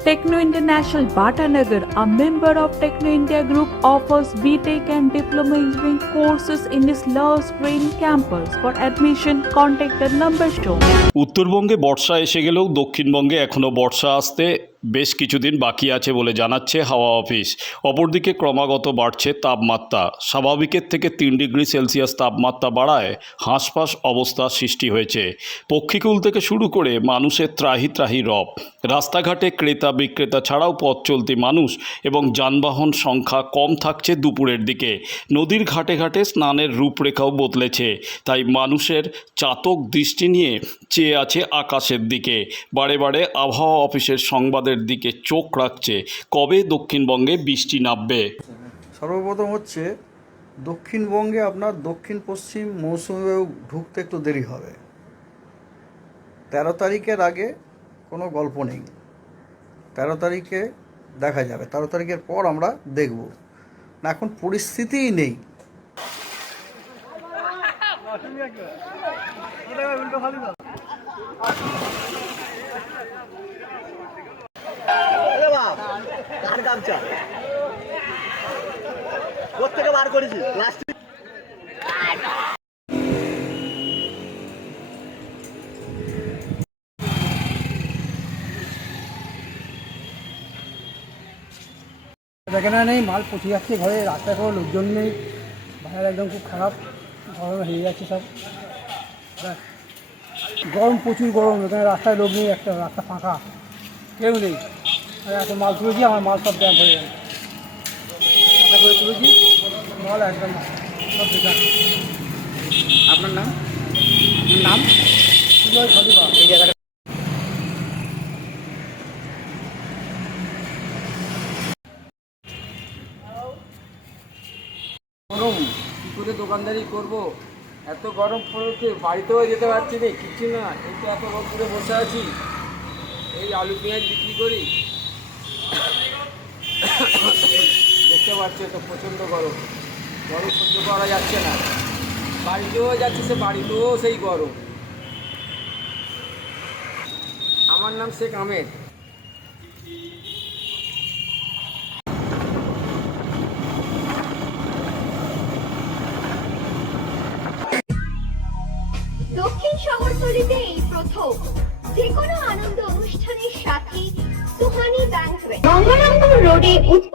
Techno International Bhatanagar, a member of Techno India Group, offers BTEC and Diploma Engineering courses in its Love Green campus. For admission, contact the number shown. উত্তরবঙ্গে বর্ষা এসে গেলেও দক্ষিণবঙ্গে এখনও বর্ষা আসতে বেশ কিছুদিন বাকি আছে বলে জানাচ্ছে হাওয়া অফিস। অপরদিকে ক্রমাগত বাড়ছে তাপমাত্রা। স্বাভাবিকের থেকে তিন ডিগ্রি সেলসিয়াস তাপমাত্রা বাড়ায় হাঁসফাঁস অবস্থার সৃষ্টি হয়েছে। পক্ষীকুল থেকে শুরু করে মানুষের ত্রাহি ত্রাহি রব। রাস্তাঘাটে ক্রেতা বিক্রেতা ছাড়াও পথ চলতি মানুষ এবং যানবাহন সংখ্যা কম থাকছে দুপুরের দিকে। নদীর ঘাটে ঘাটে স্নানের রূপরেখাও বদলেছে। তাই মানুষের চাতক দৃষ্টি নিয়ে চেয়ে আছে আকাশের দিকে। বারে বারে আবহাওয়া অফিসের সংবাদের দিকে চোখ রাখছে। কবে দক্ষিণবঙ্গে বৃষ্টি নামবে? সর্বপ্রথম হচ্ছে, দক্ষিণবঙ্গে আপনার দক্ষিণ পশ্চিম মৌসুমেও ঢুকতে একটু দেরি হবে। তেরো তারিখের আগে কোনো গল্প নেই। তেরো তারিখে দেখা যাবে। তেরো তারিখের পর আমরা দেখব। না, এখন পরিস্থিতিই নেই। কার গামছা কোথেকে বার করেছি প্লাস্টিক এখানে নেই, মাল পচে যাচ্ছে ঘরে, রাস্তায় কোনো লোকজন নেই। বাইরে একদম খুব খারাপ গরম হয়ে যাচ্ছে সব। গরম, প্রচুর গরম, এখানে রাস্তায় লোক নেই, একটা রাস্তা ফাঁকা, কেউ নেই। এত মাল তুলেছি আমার মাল সব ব্যায়াম হয়ে গেল রাস্তা করে তুলেছি মাল একদম সব বেকার। আপনার নাম? নাম? সুজয় এই জায়গাটা গরম কী করে দোকানদারি করব? এত গরম পড়েছে বাড়িতেও যেতে পারছি না কিছু না এই তো এত রোদ্দুরে বসে আছি। এই আলু পেঁয়াজ বিক্রি করি পাচ্ছি তো প্রচণ্ড গরম। গরম সহ্য করা যাচ্ছে না। বাড়িতেও যাচ্ছে সে বাড়িতেও সেই গরম। আমার নাম শেখ আহমেদ। দক্ষিণ শহরতলিতে এই প্রথম যে কোনো আনন্দ অনুষ্ঠানের সাথে সুহানি ব্যাংকুয়েট গঙ্গারামপুর রোডে দত্ত